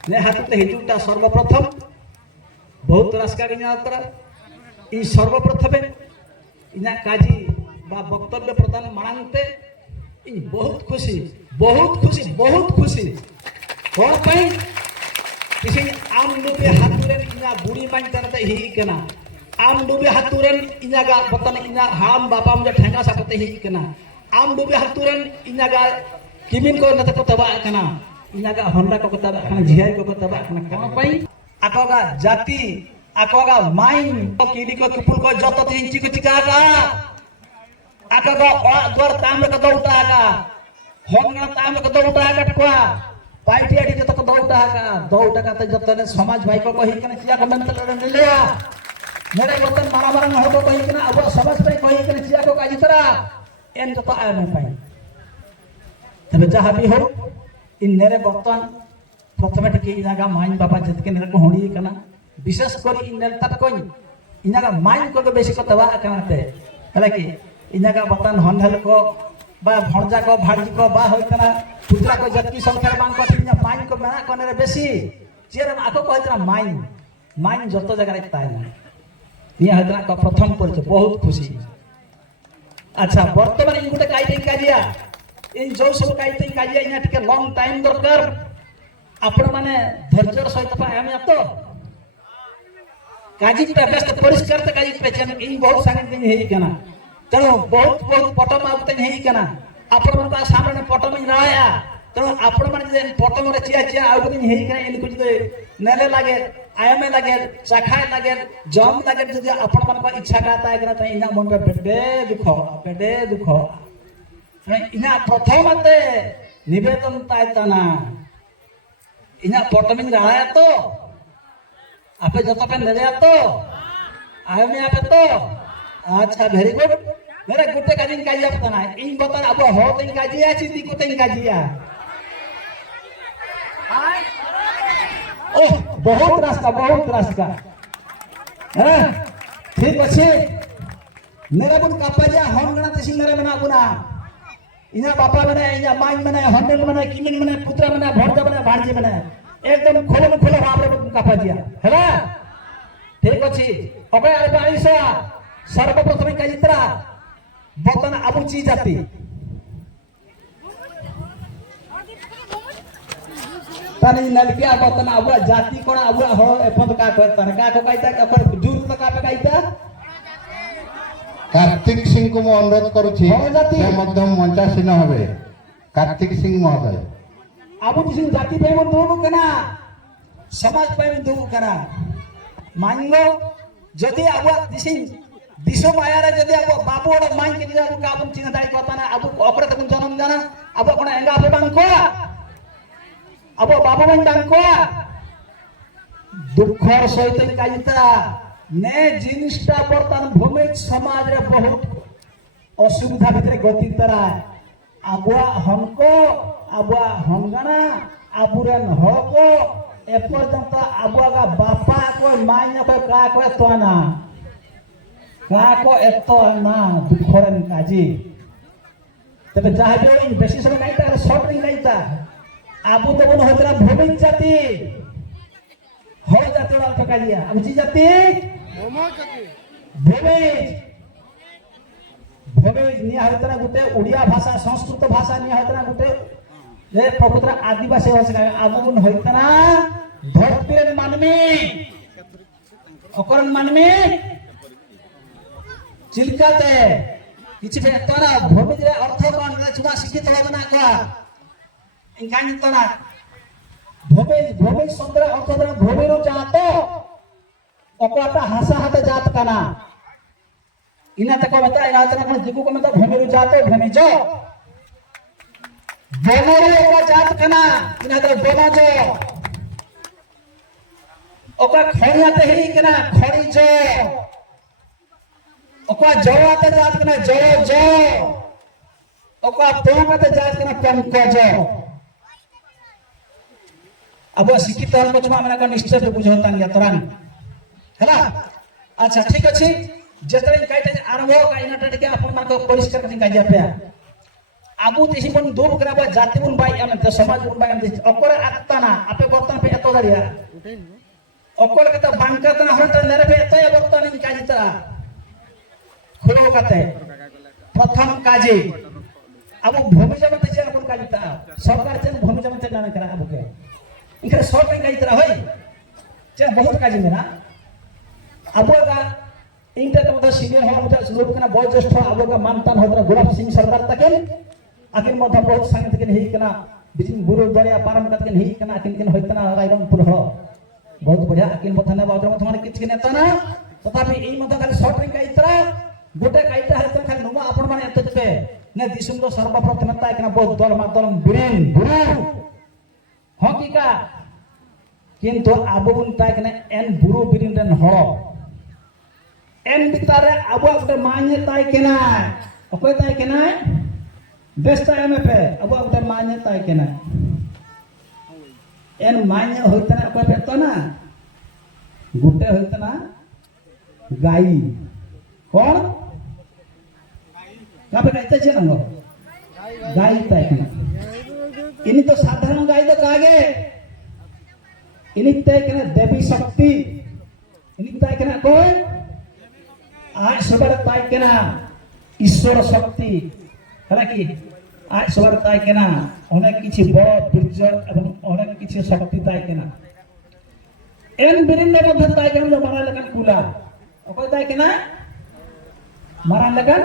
ने हाथते हिजुटा सर्वप्रथम बहुत रास्का गिनातरा इ सर्वप्रथमे इना काजी बा वक्तव्य प्रदान मांगते इ बहुत खुशी कोन पई किसी आम डुबे हाथुरेन इना बुढ़ी मान करते ही केना आम डुबे हाथुरेन इना गा बतन इना हाम बापा मुझे ठेंगा सापते ही केना आम डुबे हाथुरेन इना गा किमिन को नते को तबा केना इना गा होंडा को तबा केना झियाई को तबा केना कोन पई आकोगा जाति आकोगा माइन किडी को कुपुल को जतो इंची को चिका का आकोगा द्वार ताम को दौटा का होंगा ताम को दौटा का टकुआ पार्टी आडी जतो को दौटा का तो जतो ने समाज भाई को कहि कने चिया को मेंटल लेया मेरे वतन मारा मारा न हो कहि कने अब समाज भाई कहि कने चिया को काजी तरा एन जतो आय न पाई तबे जहां भी हो इन नेरे बर्तन प्रथमे टिके इनागा माइन बाबा जतके नेरे को होड़ी कना विशेष कर इन नेलता कोई इनागा माइन को बेसी को तबा कनाते हला कि इनागा बर्तन हनहल को बा भणजा को भाड़ी को बा होय कना पुत्रा को जतकी संख्या बांग को इना माइन को मेना कोने बेसी चेर आको को इतना माइन जतो जगह रे ताय ना निया हदरा को प्रथम परिचय बहुत खुशी अच्छा वर्तमान इन गुटे काइटिंग काजिया इन जो सब काइटिंग काजिया इना टिके लॉन्ग टाइम दरकार आपण माने धैर्यर सहित पा हम तो काजी बेस्ट परिष्कार त काजी पेचन इन बहुत संग दिन हेई कना तेणु बहुत पटम आउते हेई कना आपण मन का सामने पटम राया तेणु आपण मन जे पटम रे चिया आउ दिन हेई कना इन कुछ नेले लागे आयमे लागे चाखाए लागे जम लागे जे आपण मन का इच्छा काता एकरा त इना मन रे बेडे दुख इना प्रथमते निवेदन तायतना इना पटमिन राया तो आपे जतो पे नेले तो आय में आपे तो अच्छा वेरी गुड मेरे गुटे काजिन काजी आपता ना इन बतन अब हो तिन काजी आछि ती को तिन काजिया ओह बहुत रास्ता है ठीक अछि मेरा बुन कापाजिया होन गना तिसिन मेरे मना बुना इना बापा मने इना माइन मने हंडल मने किमिन मने पुत्रा मने भणजा मने भाणजी मने एकदम खोलो बाप रे कापाजिया हैला ठीक अछि ओके अरे बाईसा सर्वप्रथम काजित्रा बतन आबुची जाति तनी नलकिया बतन आबुआ जाति कोन आबुआ हो एपद का को तन का को काइता का जुर त का पे काइता कार्तिक सिंह को मैं अनुरोध करुछि से मध्यम मंचासीन होबे कार्तिक सिंह महोदय आबुची सिंह जाति पे मन दोनो कना समाज पे मन दोनो कना मांगो जदि आबुआ दिसिन दिसो माया रे जदि आबु बाबू और मांग के दिया का अपन चिन्ह दाई कहता ना आबु अपरे तक जन्म जाना आबु कोन एंगा पे बांको आबु बाबू मन बांको दुखर सहित काजिता ने जिनिसटा बर्तन भूमि समाज रे बहुत असुविधा भितरे गति तरा आबुआ हनको आबुआ हंगना आबुरेन हको एपर्यंत आबुआ बापा को माइना को का को तोना का को एतो ना दुखरन काजी तबे जहा जो बेसी समय नाइता शॉर्ट नहीं नाइता आबु तो बन होतरा भूमि जाति हो जाति वाला का काजिया अब जी जाति भूमि निया होतरा गुटे उड़िया भाषा संस्कृत भाषा निया होतरा गुटे जे प्रपुत्र आदिवासी भाषा आबुन होतरा धरतीर मानमी अकरन मानमी चिलकाते किछि बे तोरा भूमि रे अर्थ कोन रे छुआ शिक्षित हो ना का इंगानी तोरा भूमि शब्द अर्थ रे भूमि रो जातो ओकराटा हासा हाते जात काना इना तक बता इना तक कोन जिकु को मत भूमि रो जातो भूमि जो बोमरो ओका जात काना इना तो बोमा जो ओका खड़ियाते ही कना खड़ी जो ओका जोआते जात कना जो ओका पोंगते जात कना पंकज अब शिक्षित हल मचमा मना का निश्चय से बुझौता नहीं तरान हैला अच्छा ठीक अछि जेतरे काइटे आरंभ का इनाटा के अपन मान को परिष्कार करनी काजिया पे आबु तिसी बन दुब कराबा जाति बन बाई हम समाज बन बाई हम ओकरे आत्ता ना आपे बर्तन पे एतो দাঁড়িয়া অকল কথা বাংকা তানা হলটা নেরবে তাই বর্তমানে কাজী তারা খুলো কাতে প্রথম কাজে আবু ভূমি জমাতে চেন কোন কাজী তা সরকার চেন ভূমি জমাতে না করা আবুকে ইখানে সরকার কাজী তারা হয় চেন বহুত কাজী মেনা আবুকা ইনটা তো সিনিয়র হওয়ার মতো লোক কেনা বয়োজ্যেষ্ঠ আবুকা মানতান হদরা গোলাপ সিং সরকার তাকেন আকিন মধ্যে বহুত সাংগে থেকে হেই কেনা বিচিন গুরু দরিয়া পারম কাতকেন হেই কেনা আকিন কেন হইতনা রায়রংপুর হ बहुत बढ़िया अकिन मथाने बाउद्र मथाने किछ नेता ना तथापि एई मथा खाली शॉर्ट रिंग काइत्रा गोटे काइटा हतन खाली नुमा आपण माने एतते ने दिसुम रो सर्वप्रथम नेता एकना बहुत दल मातरम बिरेन बुरु हकीका किंतु आबुन ताइकने एन बुरु बिरिन रेन हो एन बितारे आबु गोटे माने ताइकेना अकोय ताइकेना बेस्टा एमएफए आबु गोटे माने ताइकेना एन मान्य होता ना अकोय पेतो ना गुटे होता ना गाई कौन कापे गाइते छे ना गाई ताई ना इनी तो साधारण गाई तो कागे इनी ताई कना देवी शक्ति इनी ताई कना कोई आज सबर ताई कना ईश्वर शक्ति है कि आज सबर ताई केना अनेक किछि बड़ बीर्य एवं अनेक किछि शक्ति ताई केना एन बिरिन मध्य ताई केना जो मारा लगन कुला अकोय ताई केना मारा लगन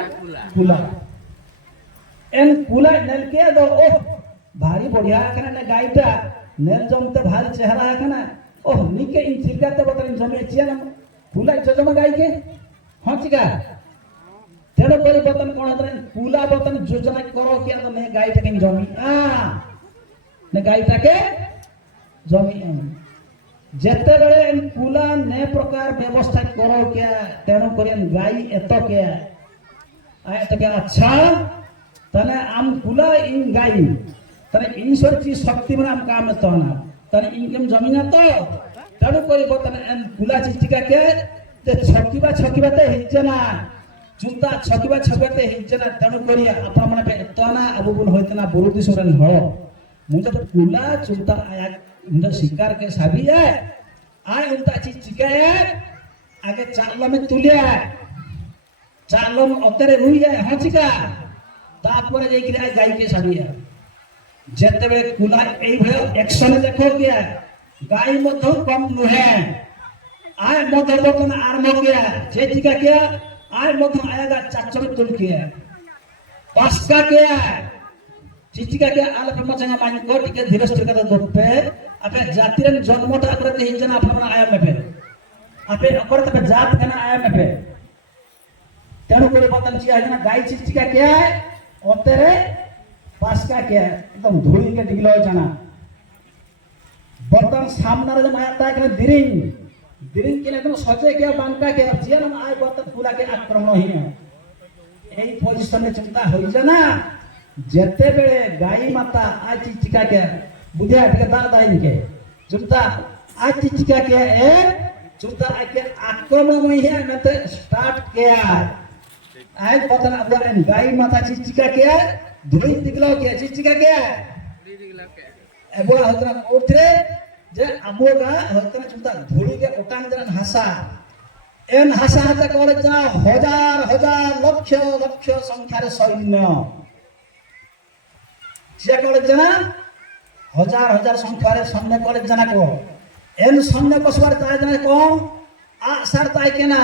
कुला एन कुला नेल के दो ओ भारी बढ़िया केना ने गाइटा नेल जमते भाल चेहरा है केना ओ निके इन चिरगाते बतन जमे चिया ना कुला जजमा गाई के हां चिका तेणु कर बतन कौन कुला बतन योजना करो क्या तो मैं गाय टके जमी ने गाय टके जमी जेते बेले कुला ने प्रकार व्यवस्था करो क्या तेणु कर गाय एत क्या आय टके अच्छा तने आम कुला इन गाय तने ईश्वर की शक्ति में आम काम तो ना तने इनकम जमी ना तो तेणु कर बतन कुला चिचिका के ते छकीबा ते हिजना चुंता छकिबा छगते हिंचना तणु करिया आपण माने तना अबुबुन होइतना बुरुदी सोरन हो मुझे तो कुला चुंता आया मुझे शिकार के साबी है आय उनता चीज चिका है आगे चालो में तुलिया चालो में अतरे रुई है हां चिका तापर जे कि गाय के साबी है जेते बे कुला एई भय एक्शन देखो क्या गाय मधो कम नुहे आय मधो बतन आरंभ किया जे चिका क्या आय मधु आएगा चाचो में तुल किया पास्का किया चिचिका किया आले प्रमचंगा मान को टिके धीरे स्थिर कर दोपे अबे जातिरन जन्मटा करते हिंजना अपना आया में पे अबे अकर तक जात कना आया में पे तेणु करे बतन चिया जना गाय चिचिका किया ओतेरे पास्का किया एकदम धुई के डिगलो जाना बर्तन सामने रे माया ता के दिरिंग दिरिंग के एकदम सजे के बांका के जियन आय बतन कुला के आक्रमण ही है एई पोजीशन में चिंता होई जाना जेते बेले गाई माता आज चिचिका के बुझिया के दाग दाइन के चिंता आज चिचिका के ए चिंता के आक्रमण में है मैं तो स्टार्ट किया आज बतन अब गाई माता चिचिका के धुई दिगलो के चिचिका के एबो हतरा उठरे जे आमोगा हतरा चिंता धुड़ी के ओटांग जन हासा एन हासा हाता करे जना हजार हजार लक्ष लक्ष संख्या रे सैन्य जे करे जना हजार हजार संख्या रे सैन्य करे जना को एन सैन्य को सवार ताय जना को आ सर ताय केना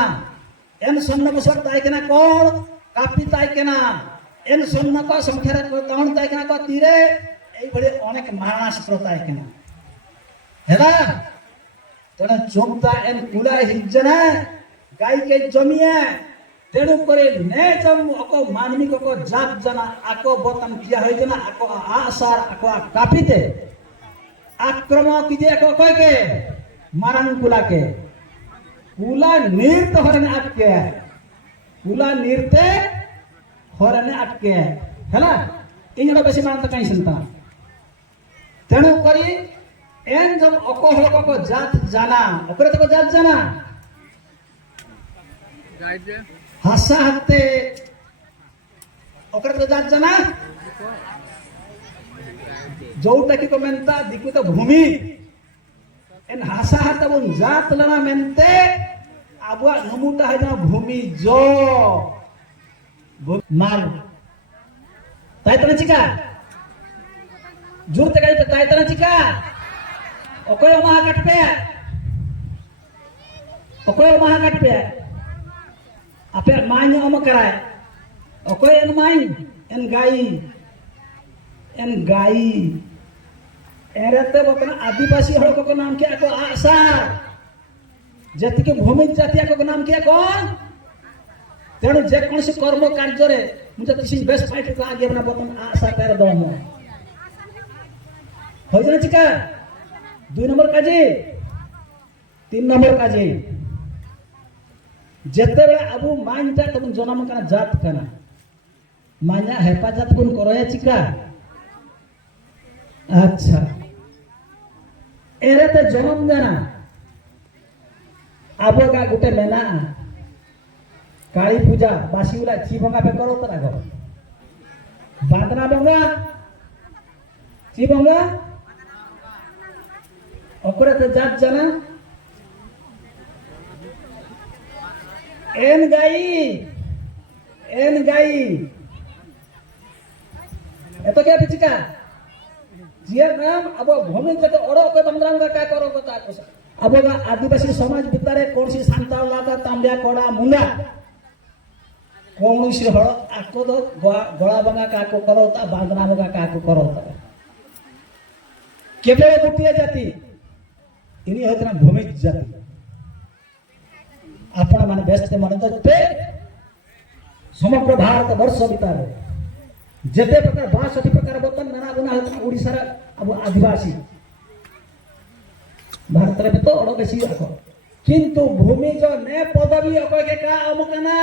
एन सैन्य को सवार ताय केना कोण कापी ताय केना एन सैन्य को संख्या रे तहन ताय केना को तीरे एई भले अनेक महाराष्ट्र ताय केना हेला तेणु चोमता एन कुला हिजना गाय के जमिया तेणु करे ने जम अको मानवी को जात जना आको बतन किया है जना आको आसार आको कापिते आक्रमण किजे को कोई के मारन कुला के कुला निर्त हरने अटके कुला निर्ते हरने अटके हैला इनडा बेसी मानता कहीं सुनता तेणु करी एन जब अकोहल को जात जाना ओकरे तो जात जाना हासा हते ओकरे तो जात जाना जोटा की को मेनता दिकु तो भूमि एन हासा हाता बन जात लना मेनते आबुआ नमुटा है ना भूमि जो मार ताई तना चिका जुरते गाई ताई तना चिका ओकोय महा कटपे आपे माइन ओम कराय ओकोय एन माइन एन गाई एरते बकना आदिवासी हड़ को नाम किया को आशा जाति के भूमि जाति को नाम किया कौन तेणु जे कौन से कर्म कार्य रे मुझे किसी बेस्ट फाइट को आगे बना बतन आशा कर दो मो हो जाना चिका 2 नंबर काजी 3 नंबर काजी जेते बेला अबु मानता तब जन्म कना जात कना मान्या हेफाजत बन करया चिका अच्छा एरे ते जन्म जाना आबो का गुटे मेना काली पूजा बासीउला ची बंगा पे करो तरा गो बांदना बंगा ची बंगा ओकरे ते जात जाना एन गाई एतो क्या पिचिका जियर नाम अब भूमि जते ओडो को बंदराम का करो को ता को अब आदिवासी समाज भितरे कौन सी सांताल लागा तांबिया कोड़ा मुंडा कौन सी हड़ आको दो गला बंगा का को करो ता बांदना बंगा का को करो ता केवल गोटिया जाति इनी होतना भूमि जाति आपण माने बेस्ट मन तो समग्र भारत वर्ष भितर जेते प्रकार 62 प्रकार बतन नाना गुना होतना ओडिसा रे अब आदिवासी भारत रे तो ओडो बेसी आको किंतु भूमि जो ने पदवी अको के का अमकना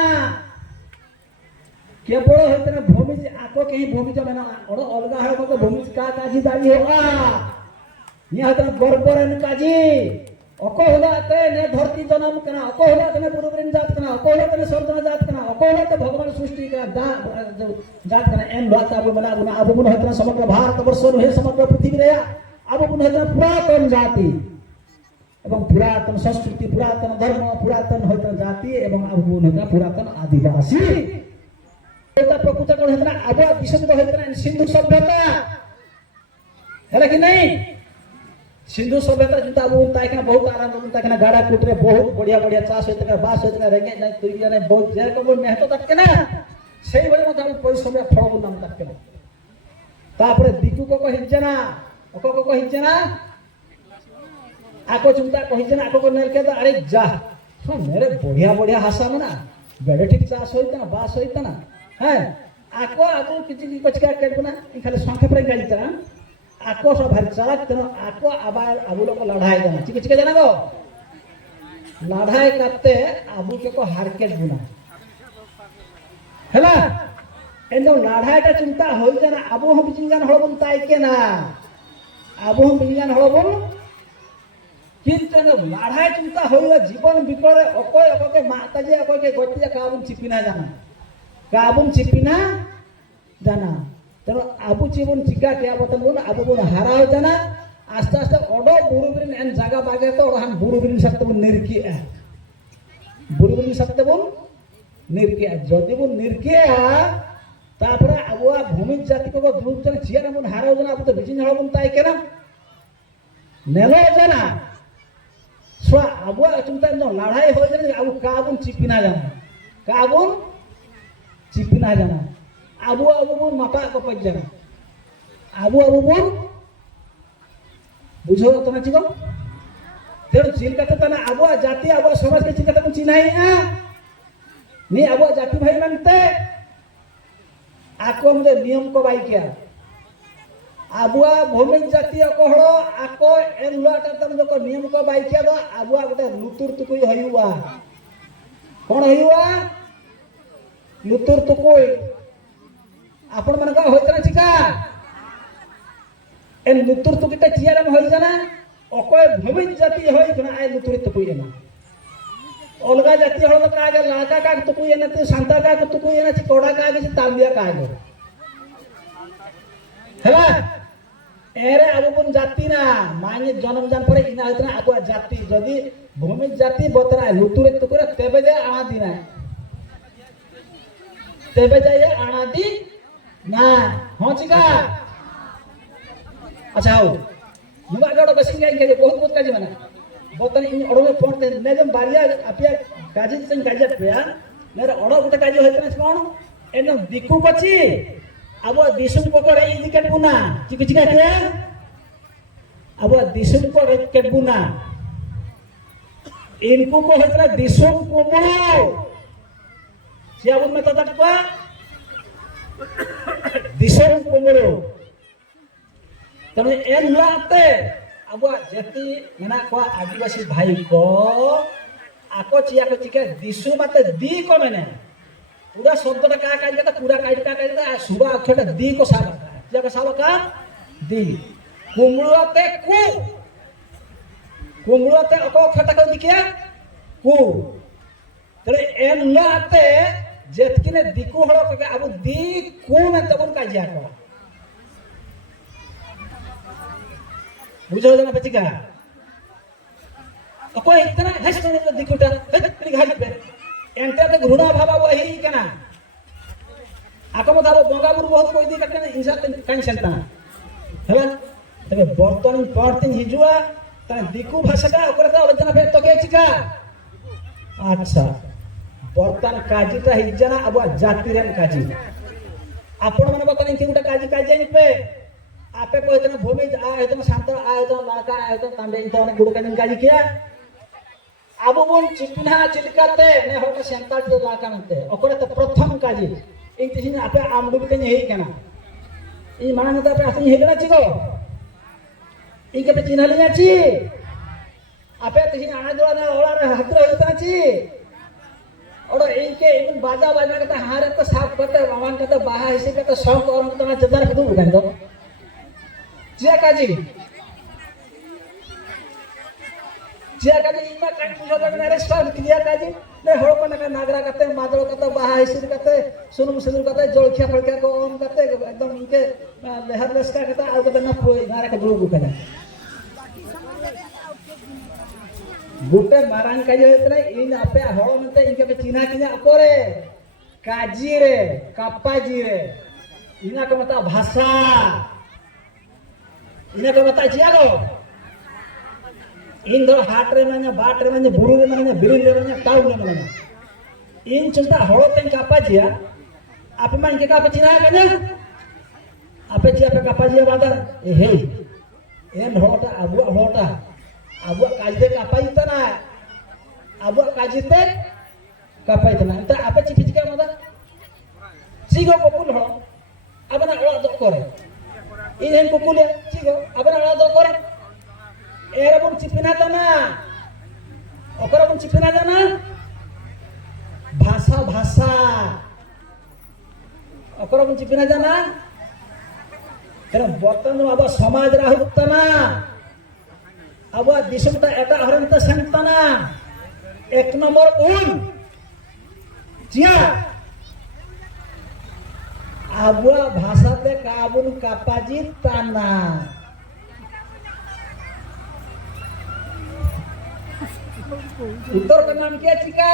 केवल होतना भूमि आको के भूमि जो मेना ओडो अलगा है को भूमि का काजी दाई होगा नि होतना गरबरन काजी अको होला ते ने धरती जन्म कना अको होला ते पुरुबरिन जात कना अको होला ते सर्वजना जात कना अको होला ते भगवान सृष्टि का जात कना एन बात अब बना गुना अब गुना होतना समग्र भारत वर्ष हे समग्र पृथ्वी रे अब गुना होतना पुरातन जाति एवं पुरातन संस्कृति पुरातन धर्म पुरातन होतना जाति एवं अब गुना होतना पुरातन आदिवासी एता प्रकृति को होतना अब विशेष को होतना सिंधु सभ्यता है कि नहीं सिंधु सभ्यता जुता वो ताकना बहुत आराम से ताकना गाड़ा कुटरे बहुत बढ़िया बढ़िया चाष होते बास होते रेंगे नहीं तुरिया नहीं बहुत जे को मेहनत तक ना सेही बळे मत हम परिश्रम फल को नाम तक ना तापरे दिकु को हिजना ओको को हिजना आको चिंता को हिजना आको को नेल के अरे जा सो मेरे बढ़िया बढ़िया हासा मना बेडे ठीक चाष होइता ना बास होइता ना हैं आको आको किछि कचका करबना खाली संख्या पर गाइता आको सब भारी चालक तेनो आको आबार आबुलो को लढ़ाई जाना चिके चिके जाना गो लढ़ाई करते आबू के को हारकेट गुना हैला एनो लढ़ाई का चिंता होई जाना आबू हम बिजिंगान हळबुन ताई के ना आबू हम बिजिंगान हळबुन किंतु लढ़ाई चिंता होई जीवन बिकळे अकोय अकोके माताजी अकोके गोतिया काबुन चिपिना जाना तेणु आबू जीवन चिका क्या बतन आबू बन हारा हो जाना आस्ते आस्ते ओडो बुरुबिन एन जागा बागे तो हम बुरुबिन सकते बन निर्की बुरुबिन सकते बन निर्की जदि बन निर्की तापर आबुआ भूमि जाति को दूर जन चिया बन हारा हो जाना आबू तो बिजिन हळ बन ताई केना नेलो जाना सो आबुआ चिंता न लड़ाई हो जाना आबू काबुन चिपिना जाना आबू बुन मापा को पजना आबू बुन बुझो तो ना चिको तेणु चिल कथा तना आबू जाति आबू समाज के चिंता को चिनाई नी आबू जाति भाई मानते आको मुझे नियम को बाई किया आबू भूमि जाति को हड़ो आको एन लुआटा तम जो नियम को बाई किया दो आबू गोटे लुतुर तुकुई होयुआ कोन होयुआ लुतुर तुकुई आपण मन का होइतना चिका एन लुतुर तुकिटा चियारा में होई जाना ओकोय भूमि जाति होई गना आय लुतुर तुकुई ना अलगा जाति हळ का आगे लाका का तुकुई ना ते सांता का तुकुई ना कोडा का आगे तांबिया का आगे हैला एरे अब बन जाति ना माने जन्म जान पड़े इना इतना अब जाति जदि भूमि जाति बतना लुतुरे टुकुरे तेबे जे आना दिना तेबे जाए आना दी ना हो चिका अच्छा हो मुगा गडो बसिंग गए बहुत काजी माने बतन इन ओडो फोन ने जम बारिया अपिया काजी संग काजी पेया मेरे ओडो गुटे काजी होतने कोन एनो दिकु पची अब दिसुम पकड़े इदी कटबुना चिका के अब दिसुम को कटबुना इनको को होतला दिसुम कुमड़ो सियाबुन में तदक को दिसुम कुमड़ो तने एन लाते अब जति मेना को आदिवासी भाई को आको चिया को चिके दिसु मते दी को मैंने पूरा शब्द का काज का पूरा काज का सुबह अक्षर दी को साबा क्या को साबा का दी कुमड़ोते कु कुमड़ोते अको अक्षर का दिखे कु तले एन लाते जेतकिने दिकु हलो के अब दी कु में तबन काजिया को बुझो जना बचिका अको इतना हस्त ने दिकुटा हत घाट पे एंटे तो घृणा भाव वही कना आको मत अब बंगा बुर बहुत कोई दी कने इंसा काई सेंटा हला तबे बर्तन पड़तिन हिजुआ ता दिकु भाषाटा ओकरे तो अलजना फे तो के चिका अच्छा बर्तन काजीटा हिजना अब जाति रेन काजी आपण माने बतन कि गुटा काजी काजी पे आपे कहते भूमि आ हेतन शांत आ हेतन लड़का आ हेतन तांडे इतो ने गुडु काजी काजी किया अब बोल चिपना चिलकाते ने होटा सेंटा के लाका नते ओकरे तो प्रथम काजी इन तिसिन आपे आमडु बिते हेई केना इ माने तो आपे असि हेगना चिगो इ के पे चिन्हले आछि आपे तिसिन आना दोला ने ओला हत्र होता छि ओडो इ के इन बाजा बाजा के हारे तो साफ करते मामान के तो बाहा हिसे के तो सब और तो जदार के दु गान दो जिया काजी जिया काजी इमा काई पुजो दने रे स्टार्ट क्लियर काजी ने होड़ को ना नागरा कते मादरो कते बाहा हिसिर कते सुनुम सुनुम कते जलखिया फड़किया को ओम कते एकदम इनके लेहर लेस्का कते आ कते ना कोई नारे के दुगु कने गुटे मारान काजी होतने इन आपे होड़ मते इनके पे चिन्हा किना अकोरे काजी रे कापाजी रे इना को मता भाषा इना को मता जियालो इन दो हाट रे माने बाट रे माने बुरु रे माने बिरिन रे माने टाउ रे माने इन चिंता होते कापाजिया आप मान के का चिन्हा कने आपे जिया पे कापाजिया बादा ए हे एन होटा अबु काजदे कापाइतना अबु काजते कापाइतना त आपे चिपिचिका मदा सिगो कोपुल हो abana ola do kore inen kukule cigo abana ola do kore era bun cipina tana okora bun cipina tana भाषा भाषा okora bun cipina tana कारण बर्तन अब समाज राहुतना अब दिसमता एटा हरंता संतना एक नंबर उन जिया आबुआ भाषाते काबुन कापाजी ताना उत्तर का नाम क्या चिका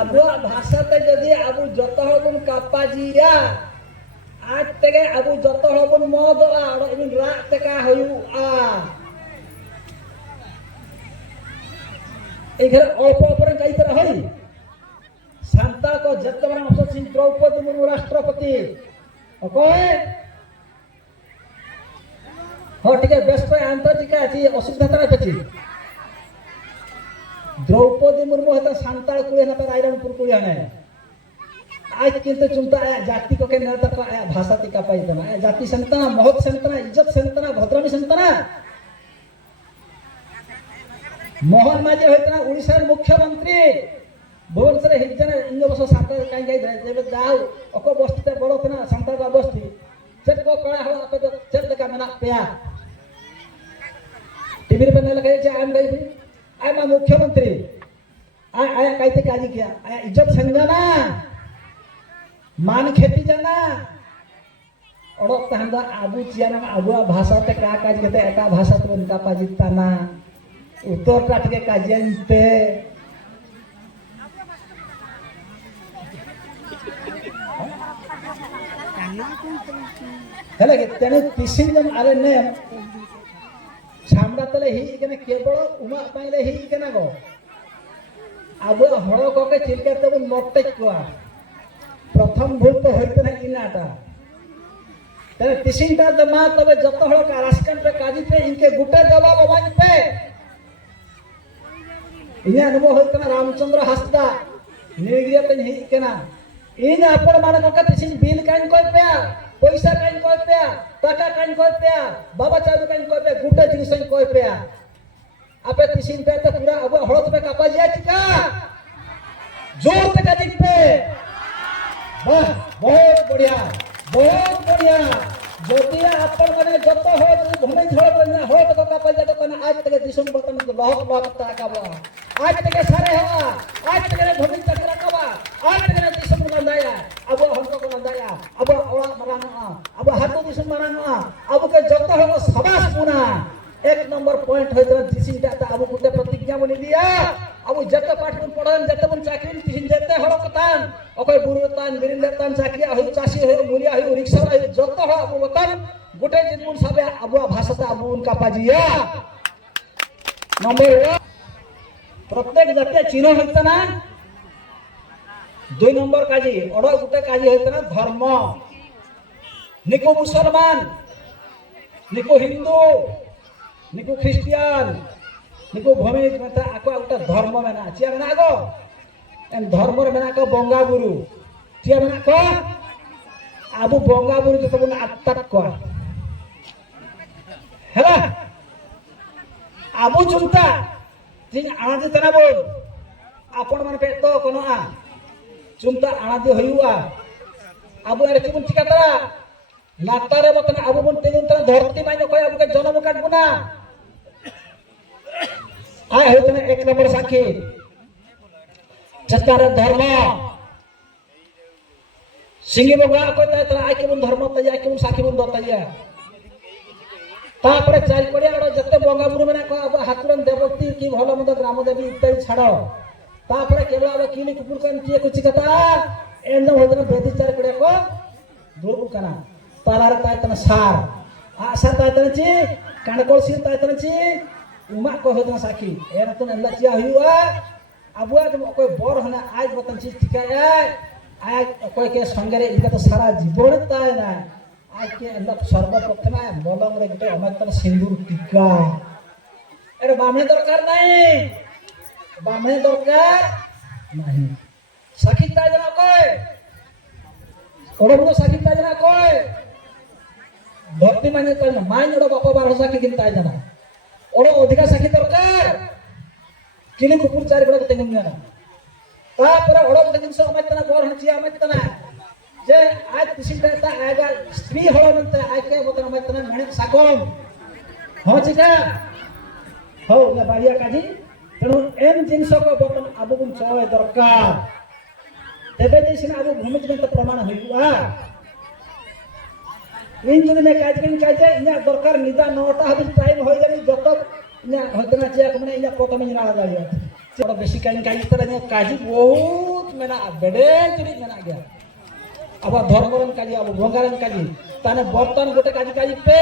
आबुआ भाषाते यदि आबु जत हबुन कापाजिया आज तेगे आबु जत हबुन मद आ इन रात तेका हयु आ एघर अल्प अपरे कई तरह हई शांता को जत्ते बड़ा अफसर सिंह द्रौपदी मुर्मू राष्ट्रपति ओके हो ठीक है व्यस्त आंतरिक अछि असुविधा तरा पछि द्रौपदी मुर्मू हता शांताळ कुळे ना रायरंगपुर कुळे ना आज किंतु चिंता जाति को के नेता का भाषा टिका पाइतना जाति संतना महत संतना इज्जत संतना भद्रमी संतना मोहन माझी होतना उड़ीसा मुख्यमंत्री भुवनेश्वर हिजन इंग बस सांता काई गई जेबे जाऊ अको बस्ती बड़ो तना सांता का बस्ती चट को कड़ा हो आपे तो चट का मना पेया टीवी पे लगे जे आई एम गई थी आई एम मुख्यमंत्री आया काईते काजी किया आया इज्जत संजना मान खेती जाना odok tahan da abu cianang abu bahasa te ka kaj kete eta bahasa tun ka pajitana utor ka te kajian pe hele ke tene tisin jam are ne samra tale hi kene kebol uma paile hi kena go abu horo ko ke chilka te bun motte ko प्रथम भूल तो होते ना इनाटा तेरे तिसिंटा दमा तबे जत्तो hello का रास्कन पे काजी पे इनके गुटे जवाब अवाज पे इन्हें अनुभव होते ना रामचंद्र हस्ता निर्गिया पे नहीं केना इन अपन माने को तिसिन बिल काइन कोई पे पैसा काइन कोई पे टाका काइन कोई पे बाबा चाबी काइन कोई पे गुटे जिनिस कोई पे आपे तिसिन पे तो पूरा अब हड़त पे कापा जिया चिका जोर पे काजी पे वाह बहुत बढ़िया जोतिया अपन माने जत हो घुमे झड़ बना हो तो का पैसा तो कना आज तक दिसम बतन तो बहुत का बा आज तक सारे हवा आज तक घुमे चक्र का बा आज तक दिसम नंदाया अब हमको को नंदाया अब ओला मराना अब हाथो दिसम मराना अब के जत हो सबास पुना एक नंबर पॉइंट होय तर दिसिटा ता अब गुटे प्रतिज्ञा बनि दिया अब जत पाठ में पढ़न जत बन चाकरी तिहिन जते हड़ो कतान ओकय बुरुतान बिरिलेतान चाकरी हो चासी हो मुलिया हो रिक्शा हो जत हो अब वतन गुटे जिनमुन सबे अब भाषाता अब उनका पाजिया नंबर 1 प्रत्येक जाते चिन्ह होतना 2 नंबर काजी ओडो गुटे काजी होतना धर्म निको मुसलमान निको हिंदू निको ख्रिस्टियान निको भूमि मता आको उटा धर्म मेना चिया मेना गो एन धर्म रे मेना को बंगा गुरु चिया मेना को आबु बंगा गुरु जतो बन आत्तक को हेला आबु चुनता जिन आनादि तना बोल आपण मन पे तो कोनो आ चुनता आनादि होयुआ आबु एरे कुन चिकाता नातारे बतन आबु बन तेजुन तना धरती माने कोय आबु के जन्म काट गुना आय होतने 1 नंबर साखी चस्कार धर्म सिंगी बगा को ता आय के बन धर्म तया के बन साखी बन दतया तापरे चाल कोडिया अड जते बंगा बुरु मेना को अब हाकुरन देवती की भलो मद ग्राम देवी इत्यादि छाड़ो तापरे केवल अब किली कुकुर कन किए कुछ कथा एंद होतने बेदी चार कोडिया को दुरबु कना तालार ताय तना सार आशा ताय तना ची कांडकोल सी ताय तना ची उमा को होतना साखी एना तो नल्ला चिया हुआ अबुआ के कोई बोर हना आज बतन चीज ठिकाया आज कोई के संगरे इनका तो सारा जीवन ताय ना आज के अंदर सर्वप्रथम मलंग रे गटे अमत तन सिंदूर टीका अरे बामणे दरकार नहीं साखी ताय जना कोई ओडो साखी ताय जना कोई भक्ति माने तो माइन ओडो बापा बार साखी किन ताय जना ओडो अधिका साखी दरकार किले कुकुर चार बड़ा तेंगम जाना तापर ओडो तेंगम सो अमतना बोर हचिया अमतना जे आज तिसिटा आगा स्त्री हलो नंत आज के बतन अमतना मणे सागम हो चिका हो ना बाड़िया काजी तेणु एन जिनस को बतन आबु गुन चोय दरकार तेबे देसिन आबु भूमिज में प्रमाण होइबा इन जने में काज किन काजे इना दरकार निदा 9टा हबि टाइम होय गनी जत इना होतना जे कमने इना प्रथम इना दालिया चोड़ बेसी काइन काजी तरा काजी बहुत मेना बेडे चली मेना गया अब धर्मरन काजी अब भोगारन काजी ताने बर्तन गोटे काजी पे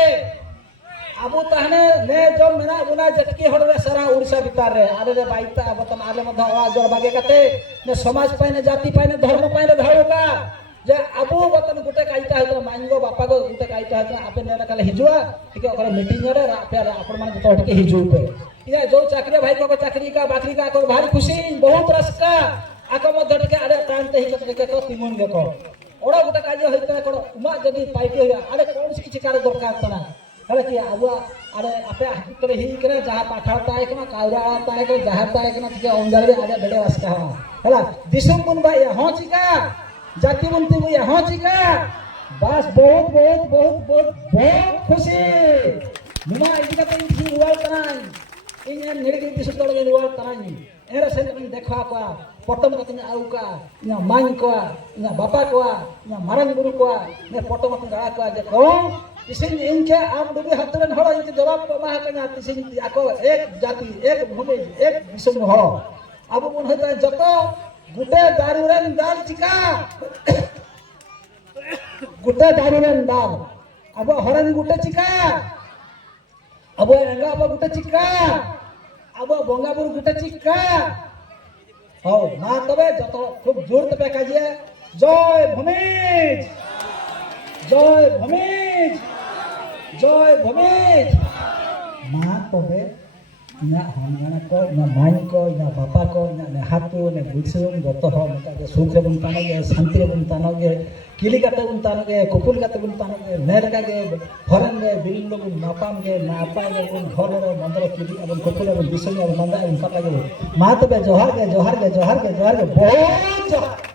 अब ताने ने जो मेना बुना जटकी हडरे सारा उड़ीसा भीतर रे आरे रे बाइता बतन आले मध आवाज जोर बागे कते ने समाज पाइने जाति पाइने धर्म पाइने धारुका जे अबु बतन गोटे काईटा हतो मांगो बापा गो गोटे काईटा हतो आपे नेला काले हिजुआ ठीक ओकरा मीटिंग रे आपे आपण माने तो ठीक हिजु पे इना जो चाकरी भाई को चाकरी का बाकरी का को भारी खुशी बहुत रसका आको मध ठीक अरे तानते ही कते तो तिमन देखो ओडा गोटे काज होइता कोड उमा जदी पाइके होया अरे कोन सी किछि कार दरकार तना अरे कि अबुआ अरे आपे हातरे ही करे जहा पाठाता है कना कावराता है के जहाता है कना ठीक अंदर अरे बड़े रसका हला दिसम बुन भाई हो चिका जाति बनते हुए हाँ चिका बस बहुत खुशी नुमा इदिका तो इन वाल तनाई इन निरगी दिसु तोड़ वाल तनाई एरा से देखा को potong katanya auka nya main koa nya bapa koa nya marang guru koa nya potong katanya gala koa je ko tising inke am dubi haturan horo inke jawab pamah kana tising ako ek jati ek bhumi ek disum ho abu mun hoita joto gute daruren dal chika gute daruren dal abu horan gute chika abu enga abu gute chika abu bonga buru gute chika oh ma tobe joto khub jor tobe kaje joy bhumij joy bhumij joy bhumij ma tobe nya hanana ko nya main ko nya bapa ko nya hatu ne busum joto ho meka ge sukre bun tanage shanti bun tanage kili kata bun tanage kupul kata bun tanage nerga ge horan ge billo bun napam ge napa ge bun hororo mandro kili bun kupul bun bisum bun manda bun kata ge ma tobe johar ge johar ge johar ge johar ge bahut johar